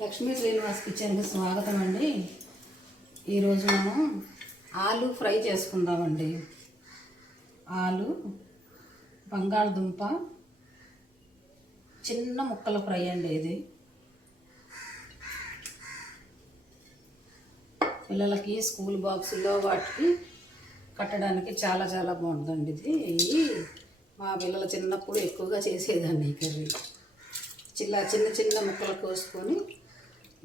లక్ష్మీ శ్రీనివాస్ కిచెన్కి స్వాగతం అండి. ఈరోజు మనం ఆలు ఫ్రై చేసుకుందామండి. ఆలు బంగాళదుంప చిన్న ముక్కల ఫ్రై అండి. ఇది పిల్లలకి స్కూల్ బాక్సుల్లో వాటికి కట్టడానికి చాలా చాలా బాగుంటుందండి. ఇది మా పిల్లలు చిన్నప్పుడు ఎక్కువగా చేసేదండి. ఈ కర్రీ చిన్న చిన్న ముక్కలు కోసుకొని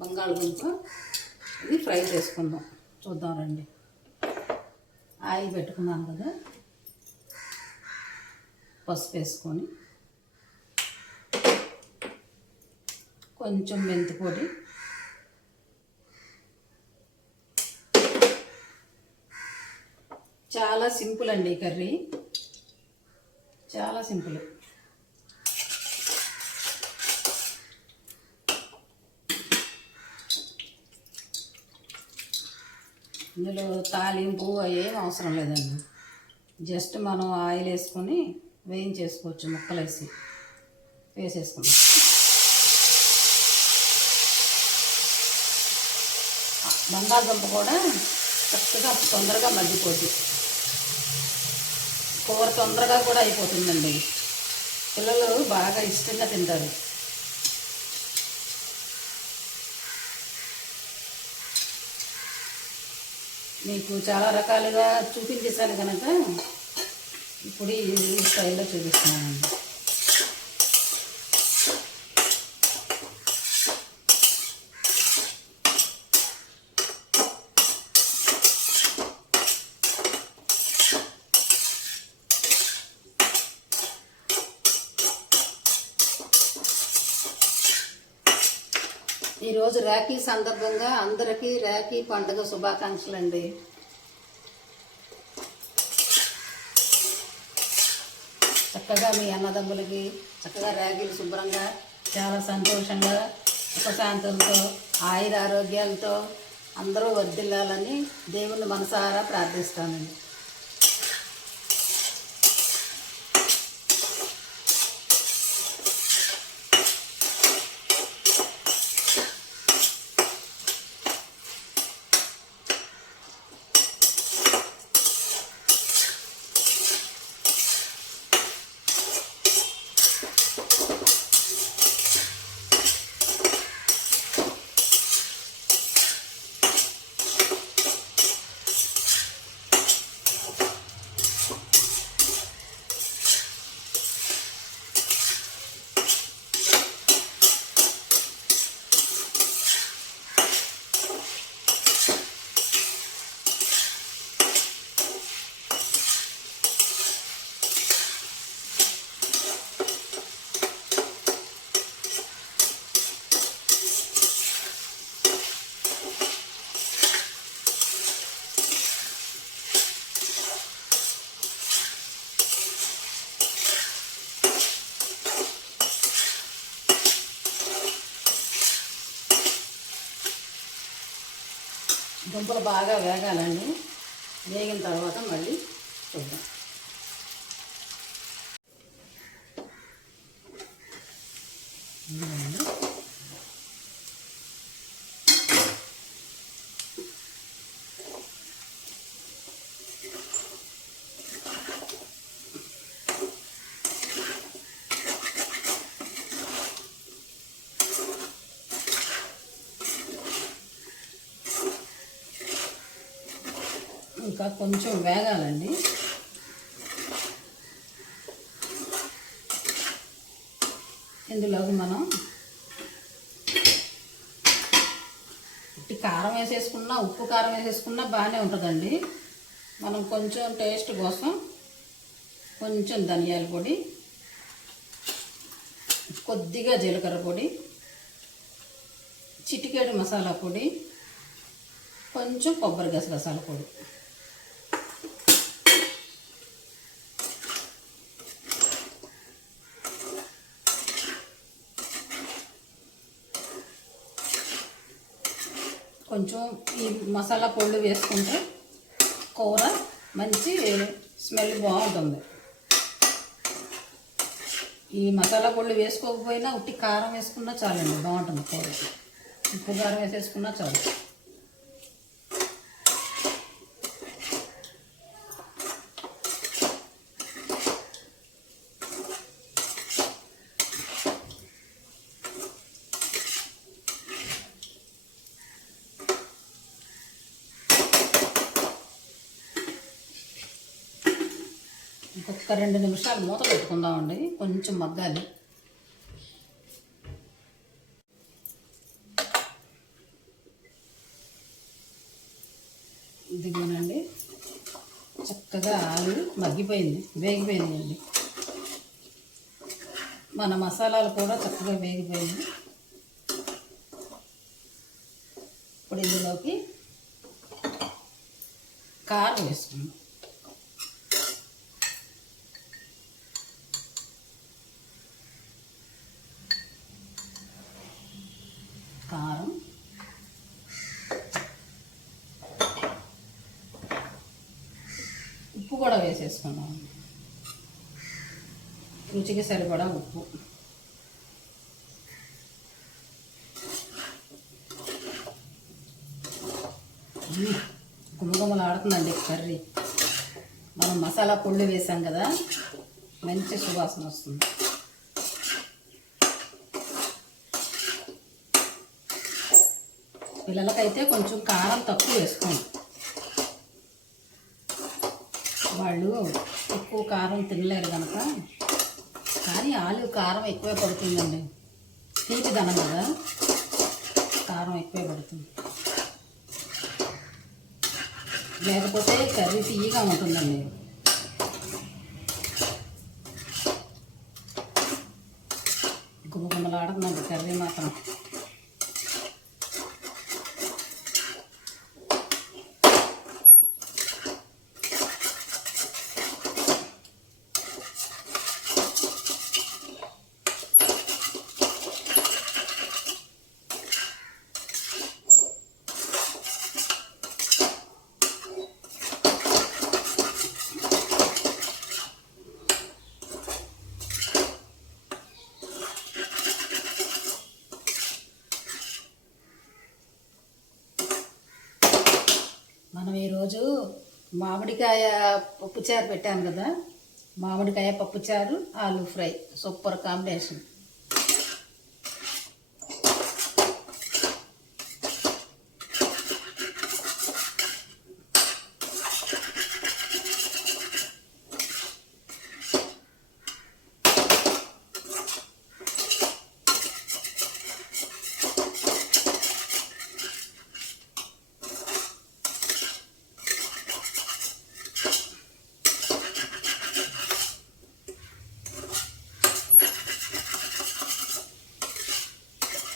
బంగాళదుంప ఇది ఫ్రై చేసుకుందాం. చూద్దాం రండి. ఆయిల్ పెట్టుకున్నాను కదా, పసుపు వేసుకొని కొంచెం మెంతి పొడి, చాలా సింపుల్ అండి ఈ కర్రీ, చాలా సింపుల్. ఇందులో తాలింపు అవేం అవసరం లేదండి. జస్ట్ మనం ఆయిల్ వేసుకొని వేయించేసుకోవచ్చు. ముక్కలు వేసేసుకుందాం. బంగాళదుంప కూడా చక్కగా తొందరగా మగ్గిపోద్ది. కూర తొందరగా కూడా అయిపోతుందండి. పిల్లలు బాగా ఇష్టంగా తింటారు. మీకు చాలా రకాలుగా చూపించేశాను కనుక ఇప్పుడు ఈ స్టైల్లో చూపిస్తున్నానండి. ఈరోజు రాఖీ సందర్భంగా అందరికీ రాఖీ పండుగ శుభాకాంక్షలు అండి. చక్కగా మీ అన్నదమ్ములకి చక్కగా రాఖీలు శుభ్రంగా చాలా సంతోషంగా సుఖశాంతంతో ఆయుర ఆరోగ్యాలతో అందరూ వర్ధిల్లాలని దేవుని మనసారా ప్రార్థిస్తానండి. దుంపలు బాగా వేగాలండి. వేగిన తర్వాత మళ్ళీ చూద్దాం. ఇంకా కొంచెం వేగాలండి. ఇందులోకి మనం కారం వేసేసుకున్నా, ఉప్పు కారం వేసేసుకున్నా బాగానే ఉంటుందండి. మనం కొంచెం టేస్ట్ కోసం కొంచెం ధనియాల పొడి, కొద్దిగా జీలకర్ర పొడి, చిటికెడు మసాలా పొడి, కొంచెం కొబ్బరి గసగసాల పొడి, కొంచెం ఈ మసాలా పొళ్ళు వేసుకుంటే కూర మంచి స్మెల్ బాగుంటుంది. ఈ మసాలా పొళ్ళు వేసుకోకపోయినా ఉట్టి కారం వేసుకున్నా చాలండి, బాగుంటుంది కూర. ఉప్పు కారం వేసేసుకున్నా చాలు. ఇంకొక 2 నిమిషాలు మూత పెట్టుకుందామండి, కొంచెం మగ్గాలి. ఇదిగోనండి, చక్కగా ఆలు మగ్గిపోయింది, వేగిపోయిందండి. మన మసాలాలు కూడా చక్కగా వేగిపోయింది. ఇప్పుడు ఇందులోకి కారం వేసుకుందాం. కారం, ఉప్పు కూడా వేసేసుకున్నాం. రుచికి సరిపడా ఉప్పు. గుమగుమలాడుతుందండి కర్రీ. మనం మసాలా పొళ్ళు వేసాం కదా, మంచి సువాసన వస్తుంది. పిల్లలకైతే కొంచెం కారం తక్కువ వేసుకోండి, వాళ్ళు ఎక్కువ కారం తినలేరు కనుక. కానీ ఆలు కారం ఎక్కువే పడుతుందండి, తీపిదనం కదా, కారం ఎక్కువే పడుతుంది. లేకపోతే కర్రీ తీయగా ఉంటుందండి. గుమగుమలాడుతుందండి కర్రీ మాత్రం. మనం ఈరోజు మామిడికాయ పప్పుచారు పెట్టాను కదా, మామిడికాయ పప్పుచారు ఆలు ఫ్రై సూపర్ కాంబినేషన్.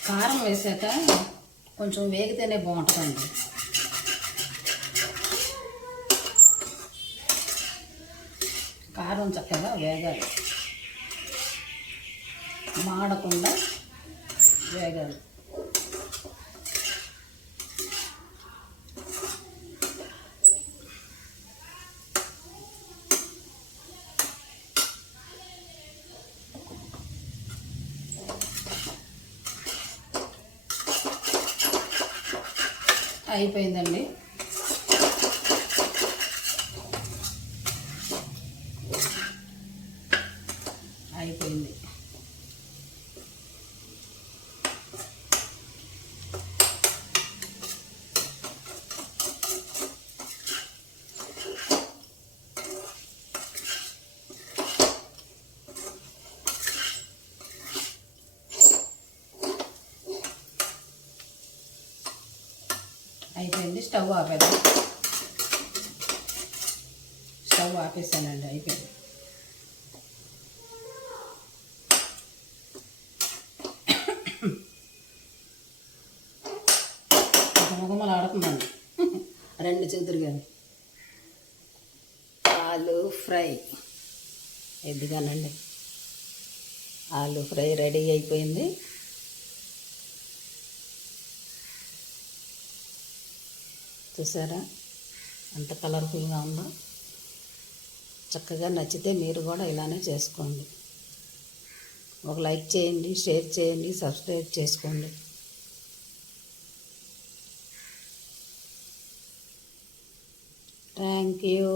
కారం వేసాక కొంచెం వేగితేనే బాగుంటుందండి. కారం చక్కగా వేగాలి, మాడకుండా వేగాలి. అయిపోయిందండి. అయిపోయింది. అయిపోయింది. స్టవ్ ఆపేద్దాం. స్టవ్ ఆపేసానండి, అయిపోయింది. గుమగుమలాడుతుందండి, 2 చేతులు కానీ. ఆలు ఫ్రై ఎద్దుగానండి, ఆలు ఫ్రై రెడీ అయిపోయింది. చూసారా ఎంత కలర్ఫుల్గా ఉందో. చక్కగా నచ్చితే మీరు కూడా ఇలానే చేసుకోండి. ఒక లైక్ చేయండి, షేర్ చేయండి, సబ్స్క్రైబ్ చేసుకోండి. Thank you.